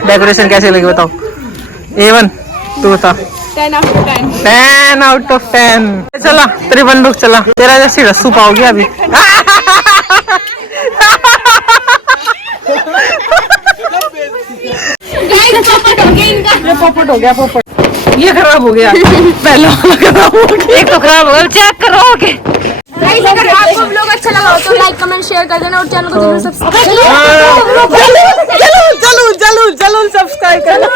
Decoration कैसे लगी बताओ? A1 तू बता। 10 आउट ऑफ 10। चला तेरी बंदूक चला, तेरा जैसी रस्सू पाओगी अभी। पोपट हो गया पोपट, ये खराब हो गया। पहला खराब हो गया, एक तो खराब हो गया। चेक करो के अगर आपको व्लॉग अच्छा लगा हो तो लाइक कमेंट शेयर कर देना और चैनल को जरूर सब्सक्राइब जरूर सब्सक्राइब करना।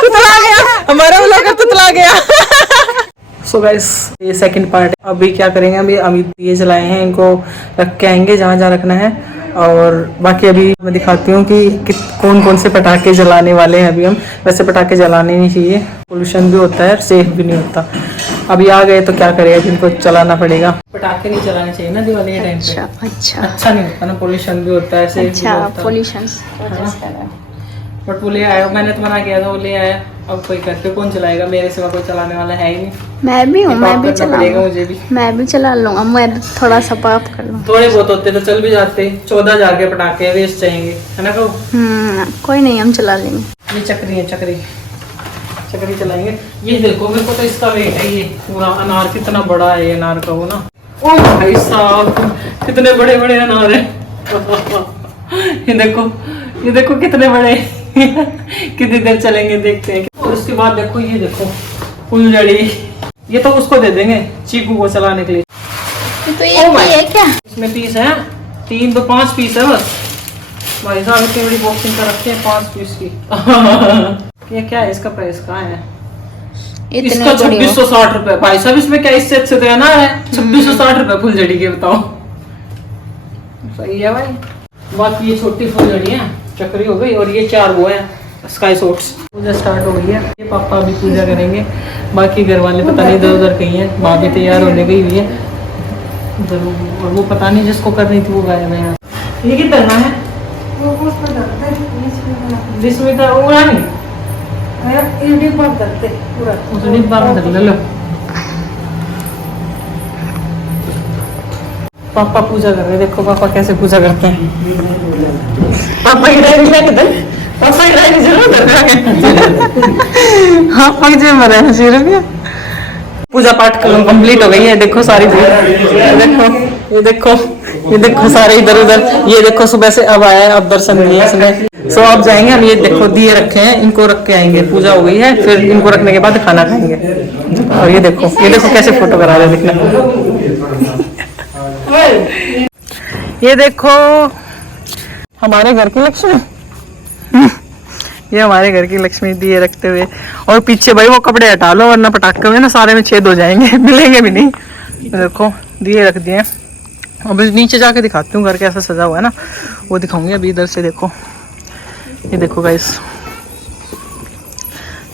तुतला गया हमारा व्लॉगर, तुतला गया। सो गाइस ये सेकंड पार्ट है। अभी क्या करेंगे, अभी ये जलाए हैं, इनको रख के आएंगे जहाँ जहाँ रखना है। और बाकी अभी मैं दिखाती हूँ कि कौन कौन से पटाखे जलाने वाले हैं। अभी हम वैसे पटाखे जलाने नहीं चाहिए, पोल्यूशन भी होता है, सेफ भी नहीं होता। अभी आ गए तो क्या करें, अभी इनको चलाना पड़ेगा। पटाखे नहीं चलाने चाहिए ना दिवाली के टाइम पे। अच्छा नहीं होता ना, पोल्यूशन भी होता है, सेफ भी होता है। पोल्यूशन बट वो ले आया, मैंने तो मना किया था, वो ले आया। अब कोई घर पे कौन चलाएगा, मेरे सिवा कोई चलाने वाला है ही नहीं। मैं भी हूँ, मैं भी चलाऊंगा, मुझे भी, मैं भी चला लूंगा। मैं थोड़ा सा पाप कर लूंगा। थोड़े बहुत होते तो चल भी जाते, 14 हजार के पटाखे वेस्ट जाएंगे, है ना? कोई नहीं, हम चला लेंगे। ये चक्री है, चक्री चलाएंगे। ये देखो मेरे को तो इसका वेट है, ये पूरा अनार कितना बड़ा है, अनार का वो ना। ओ भाई साहब कितने बड़े बड़े अनार है। ये देखो कितने बड़े। कितनी देर चलेंगे देखते हैं। और उसके बाद देखो, ये देखो फुलझड़ी, ये तो उसको दे देंगे चीकू को चलाने के लिए। तो ये है क्या? इसमें पीस है 3 तो 5 पीस है बस। भाई साहब इतनी बड़ी बॉक्सिंग कर रखी है 5 पीस की। ये क्या है, इसका प्राइस कहाँ है? इसका 2660 रुपए। भाई साहब इसमें क्या इससे अच्छे देना है? 2660 रुपए फुलझड़ी के, बताओ। सही है भाई। बाकी ये छोटी फुलझड़ी है, चक्री हो गई, और ये 4 वो है स्काई शॉट्स। पूजा स्टार्ट हो गई है, ये पापा अभी पूजा करेंगे। बाकी घर वाले पता नहीं इधर उधर कहीं है, भाभी तैयार होने गई हुई है जरूर, और वो पता नहीं जिसको करनी थी वो गायब है। ये कितना करना है? जिसमें था उड़ा नहीं, लो। पापा पूजा कर रहे हैं, देखो पापा कैसे पूजा करते हैं। पापा की डायरी लेके दे, पापा की डायरी जरूर कर हाँ पग मरे शुरू किया। पूजा पाठ कंप्लीट हो गई है। देखो सारी ये देखो सारे इधर उधर। ये देखो सुबह से अब आया है, अब दर्शन दिए इसने। सो अब जाएंगे हम। ये देखो दिए रखे हैं, इनको रख के आएंगे। पूजा हो गई है, फिर इनको रखने के बाद खाना खाएंगे। और ये देखो कैसे फोटो करा रहे हैं, देखना। ये देखो हमारे घर की लक्ष्मी। ये हमारे घर की लक्ष्मी दिए रखते हुए। और पीछे भाई वो कपड़े हटा लो, वरना पटाखे में ना सारे में छेद हो जाएंगे, मिलेंगे भी नहीं। देखो दिए रख दिए। अब नीचे जाके दिखाती हूँ घर कैसा सजा हुआ है ना, वो दिखाऊंगी। अभी इधर से देखो, ये देखो गाइस,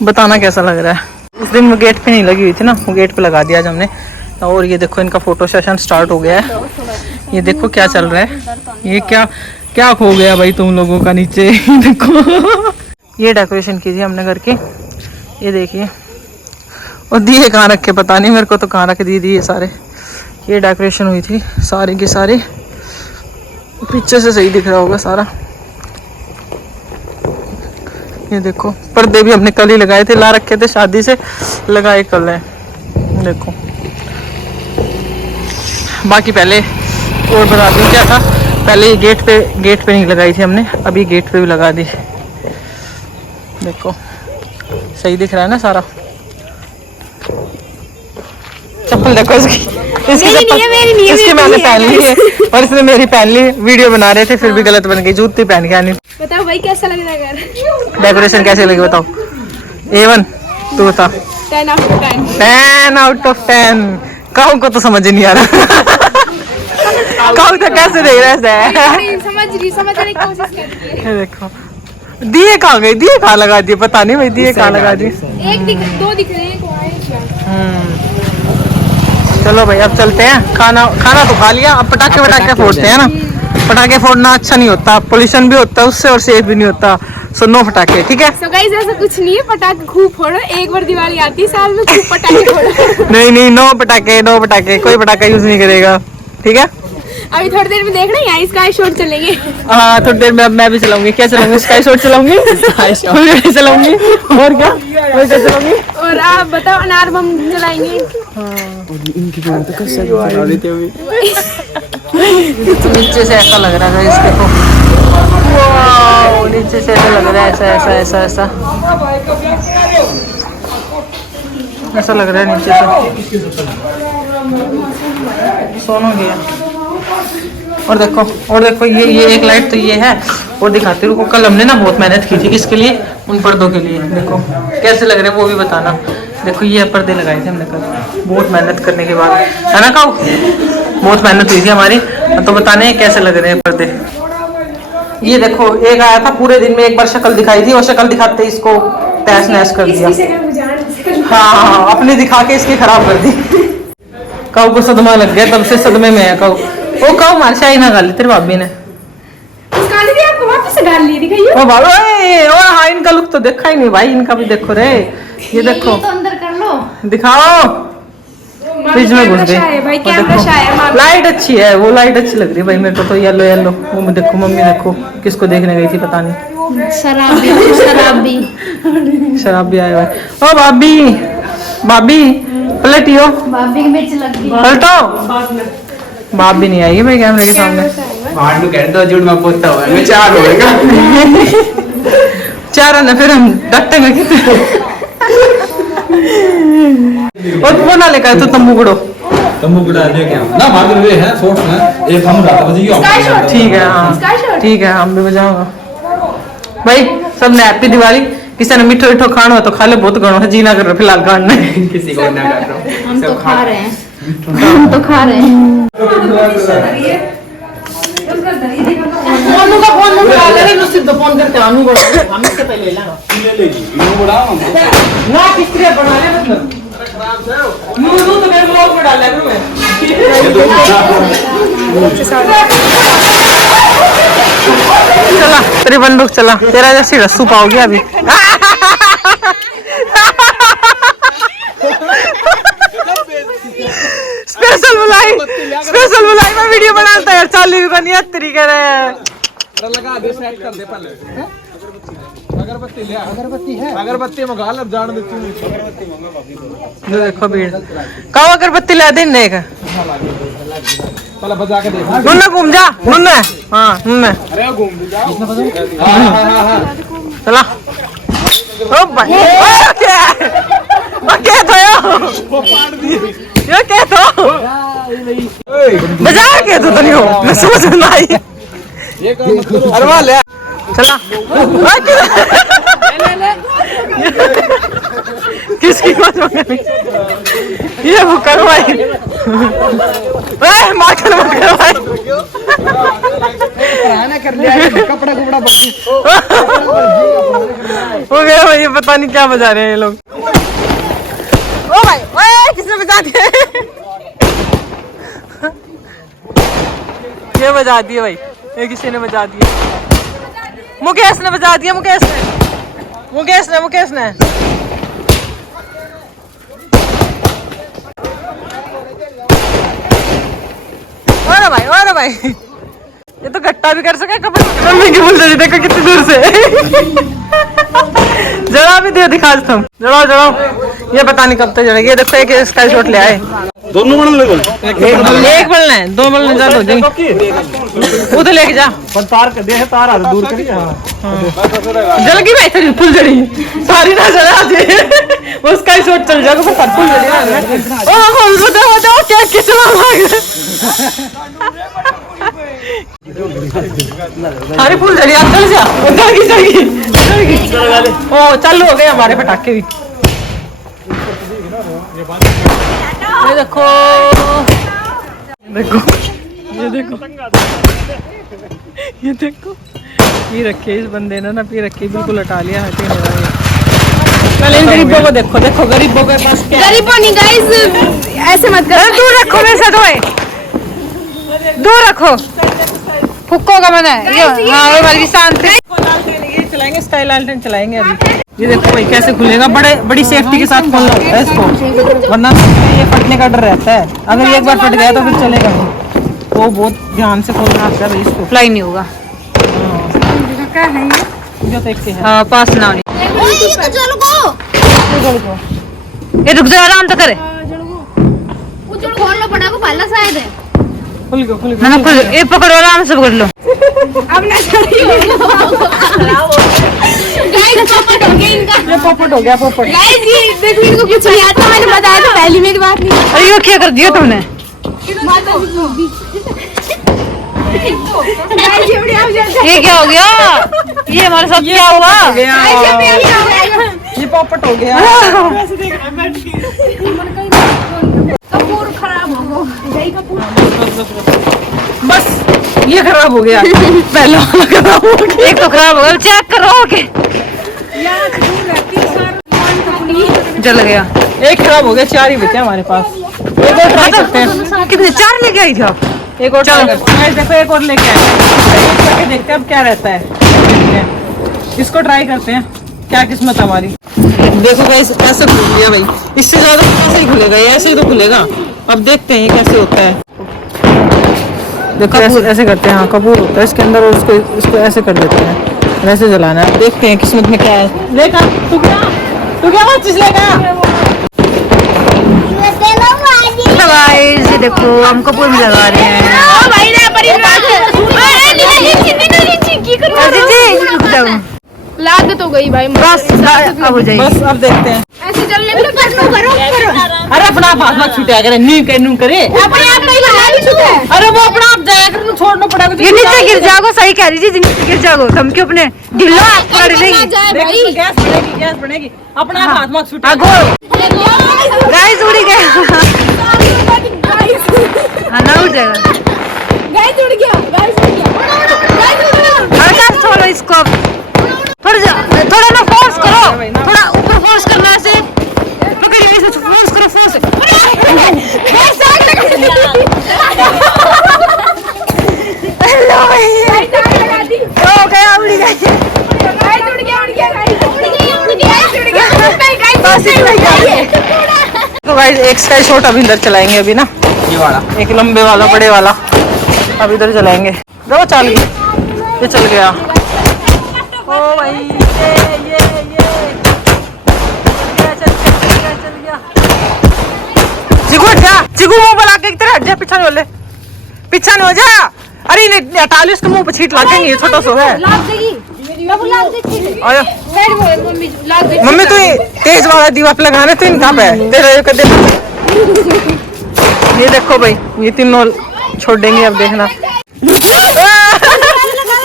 बताना कैसा लग रहा है। उस दिन वो गेट पे नहीं लगी हुई थी ना, वो गेट पे लगा दिया आज हमने। और ये देखो इनका फोटो सेशन स्टार्ट हो गया है। ये देखो क्या चल रहा है, ये क्या खो गया भाई तुम लोगों का नीचे। देखो ये डेकोरेशन की थी हमने घर की, ये देखिए। और दिए कहाँ रखे पता नहीं, मेरे को तो कहाँ रख दिए सारे। ये डेकोरेशन हुई थी सारे के सारे, पीछे से सही दिख रहा होगा सारा। ये देखो पर्दे भी हमने कल ही लगाए थे, ला रखे थे शादी से, लगाए कल है। देखो बाकी पहले और बता दूं क्या था, पहले ये गेट पे नहीं लगाई थी हमने, अभी गेट पे भी लगा दी। देखो सही दिख रहा है ना सारा। चप्पल देखो इसकी चप्पल, इसकी मैंने पहन ली है और इसने मेरी पहन ली। वीडियो बना रहे थे फिर भी गलत बन गई, जूती पहन के आनी। बताओ भाई कैसा लग रहा है घर? डेकोरेशन कैसे लगी बताओ? A1 तू बता। 10 आउट ऑफ 10। कहूँ को तो समझ नहीं आ रहा। कहूँ तो कैसे देख रहा है? समझने की कोशिश करती है। देखो दिए कहाँ गए, दिए कहाँ लगा दिए पता नहीं भाई, दिए कहाँ लगा दिए। दो दिख रहे हैं। चलो भाई अब चलते हैं। खाना तो खा लिया, अब पटाखे फोड़ते हैं ना। पटाखे फोड़ना अच्छा नहीं होता, पोल्यूशन भी होता है उससे और सेफ भी नहीं होता। सो नो पटाखे, ठीक है? सो गाइस ऐसा कुछ नहीं है, पटाखे खूब फोड़ो। एक बार दिवाली आती है साल में, खूब पटाखे फोड़ो। नहीं नो पटाखे, कोई पटाखा यूज नहीं करेगा, ठीक है? अभी थोड़ी देर में देखना है यहाँ स्काई शॉट चलेंगे। हाँ थोड़ी देर में मैं भी चलाऊंगी। क्या चलाऊंगी? स्काई शॉट चलाऊंगी, चलाऊंगी और क्या चलाऊंगी। और आप बताओ अनार बम चलाएंगे। नीचे से ऐसा लग रहा है इसके को, वाओ नीचे से ऐसा लग रहा है, ऐसा ऐसा ऐसा ऐसा ऐसा लग रहा है नीचे से। सोना गया। और देखो ये एक लाइट तो ये है। और दिखाती हूँ, कल हमने ना बहुत मेहनत की थी किसके लिए, उन पर्दों के लिए। देखो कैसे लग रहे हैं वो भी बताना। देखो ये पर्दे लगाए थे हमने कल बहुत मेहनत करने के बाद, है ना काऊ? बहुत मेहनत हुई थी हमारी। तो बताने कैसे लग रहे हैं पर्दे। ये देखो एक आया था पूरे दिन में एक बार शक्ल दिखाई थी, और शक्ल दिखाते ही इसको तहस नहस कर दिया। हाँ अपने दिखा के इसकी खराब कर दी। काऊ को सदमा लग गया, तब से सदमे में है काऊ। ओ काऊ मार शाही ना गाली तेरी भाभी ने। आपको वापस गाल ली दिखाइए। ओ बाबा ओ हाँ इनका लुक तो देखा ही नहीं भाई, इनका भी देखो रे। ये देखो तो अंदर कर लो, दिखाओ। फ्रिज में घुस गए भाई। कैमरा है, लाइट अच्छी है, वो लाइट अच्छी लग रही है भाई मेरे को तो। येलो येलो वो देखो मम्मी देखो किसको देखने गई थी पता नहीं। शराब भी आया है। ओ भाभी भाभी पलटियो, भाभी के बीच लग गई। पलटो। बाप भी नहीं आई है भाई कैमरे के सामने। मांडू कह दो झूठ में पूछता हुआ मैं चार होएगा। चार ना फिर हम डटेंगे कितने। और वो ना लेकर तो तंबू गुड़ा दे क्या ना मादर वे है शॉट में एक हम रात बजेगी। ठीक है हाँ ठीक है हम भी बजाऊंगा भाई। सब ने हैप्पी दिवाली। किसी ने मीठो मीठो खाना हो तो खा ले, बहुत गणो है जी ना कर रहे फिलहाल खाना किसी को ना कर रहा हूं। हम तो खा रहे हैं, हम तो खा रहे हैं। फोन का फोन में डाल रहे हैं, सिर्फ फोन करते हैं अनु को। हम इससे पहले लेना ले लेगी नो बढ़ाओ ना किसके बना ले मतलब यूं तो मेरे ब्लॉग में डाला है मैं। चला तेरी बंदूक चला, तेरा जैसी रस्सू पाओगे अभी। स्पेशल बुलाई मैं वीडियो बनाता है यार। चालू भी बनी है तेरी कह रहे हैं। लगा दे सेट कर दे पहले अगरबत्ती ले अगरबत्ती है अगरबत्ती मंगा ले जान देती हूं। अगरबत्ती मंगा भाभी को देखो भीड़ कहो अगरबत्ती ला दे ने का पहले बजा के देख मुन्ना घूम जा मुन्ना। हां मुन्ना अरे घूम जा किसने बजा। हां चला ओ भाई ओ क्या तो वो पाड़ दी ये क्या तो बजा के तो नहीं हो मैं समझ में आई। ये अरवा ले चला किसकी बात मांगनी ये वो करवाई माखन मत करवाई कर लिया कपड़ा कुपड़ा हो गया भाई। ये पता नहीं क्या बजा रहे हैं ये लोग। ओ भाई ओए किसने बजा दिया ये बजा दिए भाई, ये किसी ने बजा दिया। मुकेश ने बजा दिया मुकेश ने और भाई ये तो गट्टा भी कर सके कपड़े। मम्मी की फुलझड़ी देखो कितनी दूर से। जरा भी दियो दिखा तुम जड़ाओ ये पता नहीं कब तक जड़ेगी। ये देखो एक स्काई शॉट ले आए दोनों बन ले एक बनना है दो बनने ज्यादा हो जाएंगे। वो तो लेके जा तार कर दे तार आ दूर करी जल गई भाई तेरी फुलझड़ी सारी ना जला दे वो स्काई शॉट चल जाएगा पर फुलझड़ी ना हो जाओ क्या कितना भाग अरे फुलझड़ी आप चल जा चल गई ओ चालू हो गए हमारे पटाखे भी। ये देखो पी रखे इस बंदे ने ना पी रखी बिल्कुल हटा लिया हटे नहीं रहा। पहले इन गरीबों को देखो गरीबों के पास क्या गरीबों नहीं गाइस ऐसे मत करो। दूर रखो मेरे साथ दूर रखो फुक्को का मना है हाँ वो वाली शांति चलाएंगे स्काई लालटेन चलाएंगे अभी। ये देखो भाई कैसे खुलेगा बड़ी सेफ्टी के साथ खोलना होता है इसको वरना ये फटने का डर रहता है। अगर ये एक बार फट गया तो फिर चलेगा नहीं। वो बहुत ध्यान से खोलना आता है भाई इसको। फ्लाई नहीं होगा। क्या है ये? जो देखते हैं। हाँ पास ना होनी। ये तो जड़ को ये रुक जाओ, आराम तो करे। वो जड़ खोलना पड़ा को पहला शायद है। खुल गया ना खुल, ये पकड़ो, आराम से पकड़ लो। अब ना गाइस पोपट हो गया इनका। ये पोपट हो गया पोपट। गाइस ये देखो इनको कुछ नहीं आता, मैंने बताया था पहली मेरी बात नहीं। अरे ये क्या कर दिया तुमने? गाइस ये बढ़िया हो जाता है। ये क्या हो गया? ये हमारे साथ क्या हुआ? गाइस ये बढ़िया हो जाएगा। ये पोपट हो गया। कपूर खराब हो गया। बस ये खराब हो गया। पहला वाला खराब हो गया। एक तो खराब हो गया, चेक करो के जल गया। एक खराब हो गया, 4 ही बचे हमारे पास। एक और ट्राई करते हैं। कितने 4 लेके आई थी आप? एक और ट्राई करते हैं। देखो एक और लेके आए, करके देखते हैं अब क्या रहता है। देखते हैं। इसको ट्राई करते हैं, क्या किस्मत हमारी। देखो गाइस ऐसे खुल गया भाई, इससे ज्यादा कैसे ही खुलेगा, ये ऐसे ही तो खुलेगा। अब देखते हैं ये कैसे होता है। देखो ऐसे करते हैं। हाँ कपूर होता है इसके अंदर, और इसको ऐसे कर देते हैं, ऐसे जलाना है। देखते हैं किस्मत में क्या है। लेगा तू क्या वो चीज लेगा। तो गाइस ये देखो हम कपूर में लगा रहे हैं। ओ भाई रे परिवार अरे नीचे की करो। जी रुक जाओ, लागत हो गई भाई। बस अब हो जाएगी। बस अब देखते हैं। ऐसे चलने में करो। अरे अपना आप हाथ मत छूटा करे, नहीं कहनू करे। अपने आप कहीं लगा नहीं छूटा है। अरे वो अपना आप जाया कर, छोड़ना पड़ेगा। ये नीचे गिर जाओ, सही कह रही जी, नीचे गिर जाओ। तुम क्यों अपने ढिल्लो आप पकड़ लेगी। भाई गैस बढ़ेगी। अपना आप हाथ मत छूटा। गाइस उड़ गया। हाँ ना उड़ जाएगा। गाइस उड़ गया। हल्का छोड़ो इसको, थोड़ा ना फोर्स करो, थोड़ा ऊपर फोर्स करना है। पकड़िए इसे, फोर्स करो, फोर्स। हो गया, उड़ गया। तो गाइस एक स्काई शॉट अब इधर चलाएंगे अभी ना, ये वाला एक लंबे वाला बड़े वाला अब इधर चलाएंगे। देखो चल गया, ये चल गया। ओ भाई ये चल गया। चिकू हट जा, चिकू मुंह पर लाके इधर हट जा, पीछा नहीं हो ले, पीछा नहीं हो जा। अरे इन्हें 48 के मुंह पे छीट लागेंगे, ये छोटा सा है। आया मम्मी तू तेज वाला दीवा पे लगाने, तो इनका पे तेरे कर दे। ये देखो भाई ये तीनों छोड़ देंगे अब देखना।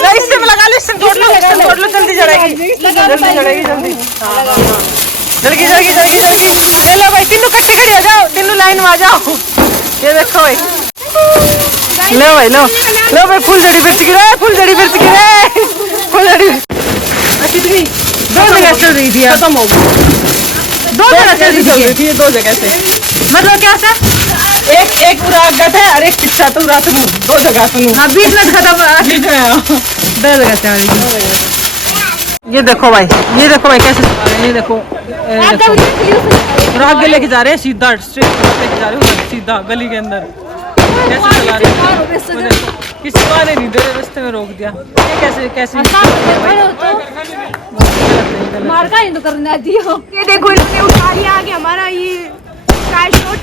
इससे लगा लो, इससे तोड़ लो, जल्दी जलेगी, जल्दी। चलो भाई तीनों कट्टे खड़े हो जाओ, तीनों लाइन में आ जाओ। ये देखो भाई, लो भाई लो भाई, फुल जड़ी मिर्च गिरे, फुल जड़ी मिर्च गिरे, फुल जड़ी। कितनी 2 जगह चल रही थी, खत्म हो गई। 2 जगह चल रही थी, 2 जगह से। मतलब क्या था? एक पूरा गट है और एक पिछा तो रात में 2 जगह सुनू। हाँ बीच में खत्म, बीच में 2 जगह से आ रही थी। ये देखो भाई कैसे चला रहे हैं। ये देखो और आगे लेके जा रहे हैं, सीधा स्ट्रेट लेके जा रहे हैं, सीधा गली के अंदर कैसे चला रहे हैं। किसी को आने नहीं दे रहे, रास्ते में रोक दिया। ये कैसे मार का ही तो करना दियो। ये देखो इन्होंने उठा लिया आगे हमारा ये स्काई शॉट।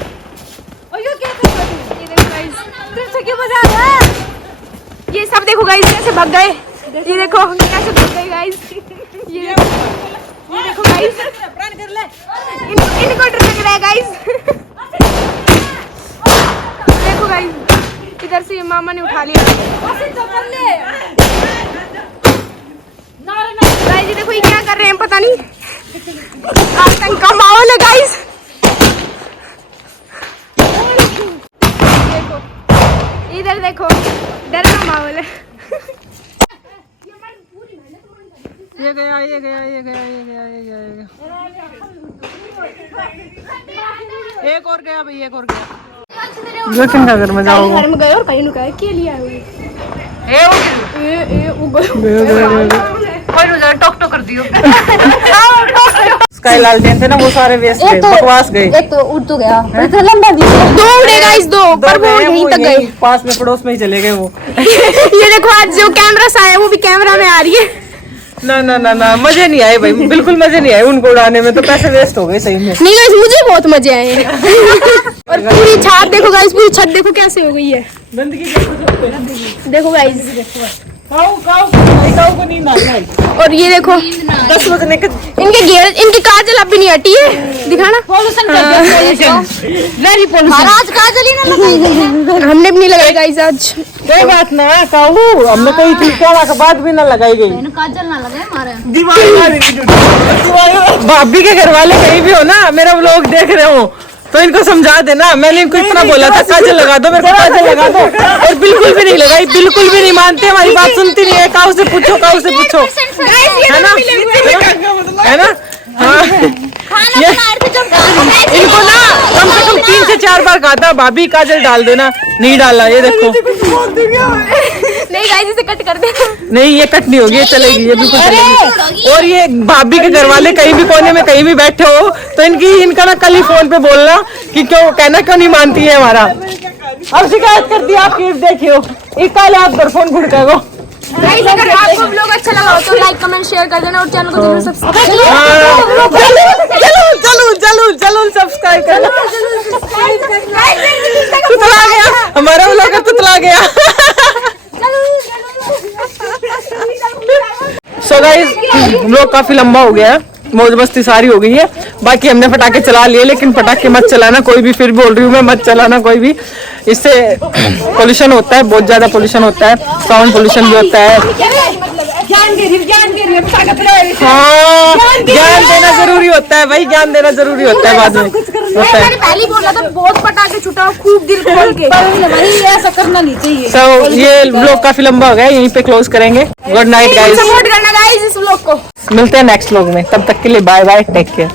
और ये क्या कर रहा है? ये देखो गाइस, तुमसे क्यों मजा आ रहा है? ये सब देखो गाइस कैसे भाग गए। ये देखो कैसे भाग गए गाइस। ये देखो गाइस, इनको डर लग रहा है गाइस। देखो गाइस इधर से मामा ने उठा लिया। गाइस देखो ये क्या कर रहे हैं पता नहीं, आतंक का माहौल है गाइस। इधर देखो डर का माहौल है। ये गया। एक और गया भाई, एक और गया। जोखिम का घर में जाओ, घर में गए और कहीं नुकाए के लिए आए हुए। कोई टॉक टॉक कर दियो। स्काई लालटेन थे ना वो सारे वेस्ट गए, बकवास गए। एक तो उड़ तो गया, इतना लंबा भी है। 2 उड़े गाइस, 2 पर वो गए, यहीं वो तक गए। यहीं पास में पड़ोस में ही चले गए वो। ये देखो आज जो कैमरा सा है वो भी कैमरा में आ रही है। ना ना ना ना, मजे नहीं आए भाई, बिल्कुल मजे नहीं आए उनको उड़ाने में, तो पैसे वेस्ट हो गए सही में। नहीं गाइस मुझे बहुत मजे आए हैं। और पूरी छत देखो गाइस, पूरी छत देखो कैसे हो गई है। गंदगी देखो, देखो गाइस, काऊ को नींद आ रही है। और ये देखो 10 बजने के इनकी काजल अब भी नहीं हटी है, दिखाना। पोल्यूशन कर दिया, वेरी पोल्यूशन। महाराज काजल ही ना लगाई। हमने भी नहीं लगाई गाइस आज। कोई बात ना काऊ, हमने कोई चीज के बाद भी ना लगाई गई। काजल ना लगाए हमारे। भाभी के घर वाले कहीं भी हो ना, मेरा व्लॉग देख रहे हो तो इनको समझा देना। मैंने इनको इतना बोला था काजल लगा दो, मेरे को काजल लगा दो, और बिल्कुल भी नहीं लगाई, बिल्कुल भी नहीं मानते, हमारी बात सुनती नहीं है। काऊ से पूछो, काऊ से पूछो, है ना, है ना। हाँ ये इनको ना कम से कम 3 से 4 बार कहा था भाभी काजल डाल देना, नहीं डाला। ये देखो, नहीं गाइस इसे कट कर दे। नहीं ये कट नहीं होगी, ये चलेगी, ये बिल्कुल चलेगी। और ये भाभी के घर वाले कहीं भी कोने में कहीं भी बैठे हो तो इनका ना कल ही फोन पे बोलना कि क्यों कहना क्यों नहीं मानती है हमारा। अब शिकायत कर दी आपकी, देखियो एक कल आप घर फोन घुड़का को। गाइस अगर आपको व्लॉग अच्छा लगा हो तो लाइक कमेंट शेयर कर देना और चैनल को जरूर सब्सक्राइब जरूर सब्सक्राइब करना। तुतला गया हमारा व्लॉगर, तुतला गया। सो गाइस व्लॉग काफी लंबा हो गया है, मौज मस्ती सारी हो गई है। बाकी हमने पटाखे चला लिए, लेकिन पटाखे मत चलाना कोई भी, फिर बोल रही हूँ मैं, मत चलाना कोई भी। इससे पोल्यूशन होता है, बहुत ज्यादा पोल्यूशन होता है, साउंड पोल्यूशन भी होता है। हाँ ज्ञान देना जरूरी होता है भाई, ज्ञान देना जरूरी होता है बाद में होता है। मैंने पहले ही बोला था बहुत पटाखे छुटाओ खूब दिल खोल के। ऐसा करना नहीं चाहिए। सो ये व्लॉग काफी लंबा हो गया, यहीं पे क्लोज करेंगे। गुड नाइट गाइस, सपोर्ट करना गाइस इस व्लॉग को। मिलते हैं नेक्स्ट व्लॉग में, तब तक के लिए बाय बाय, टेक केयर।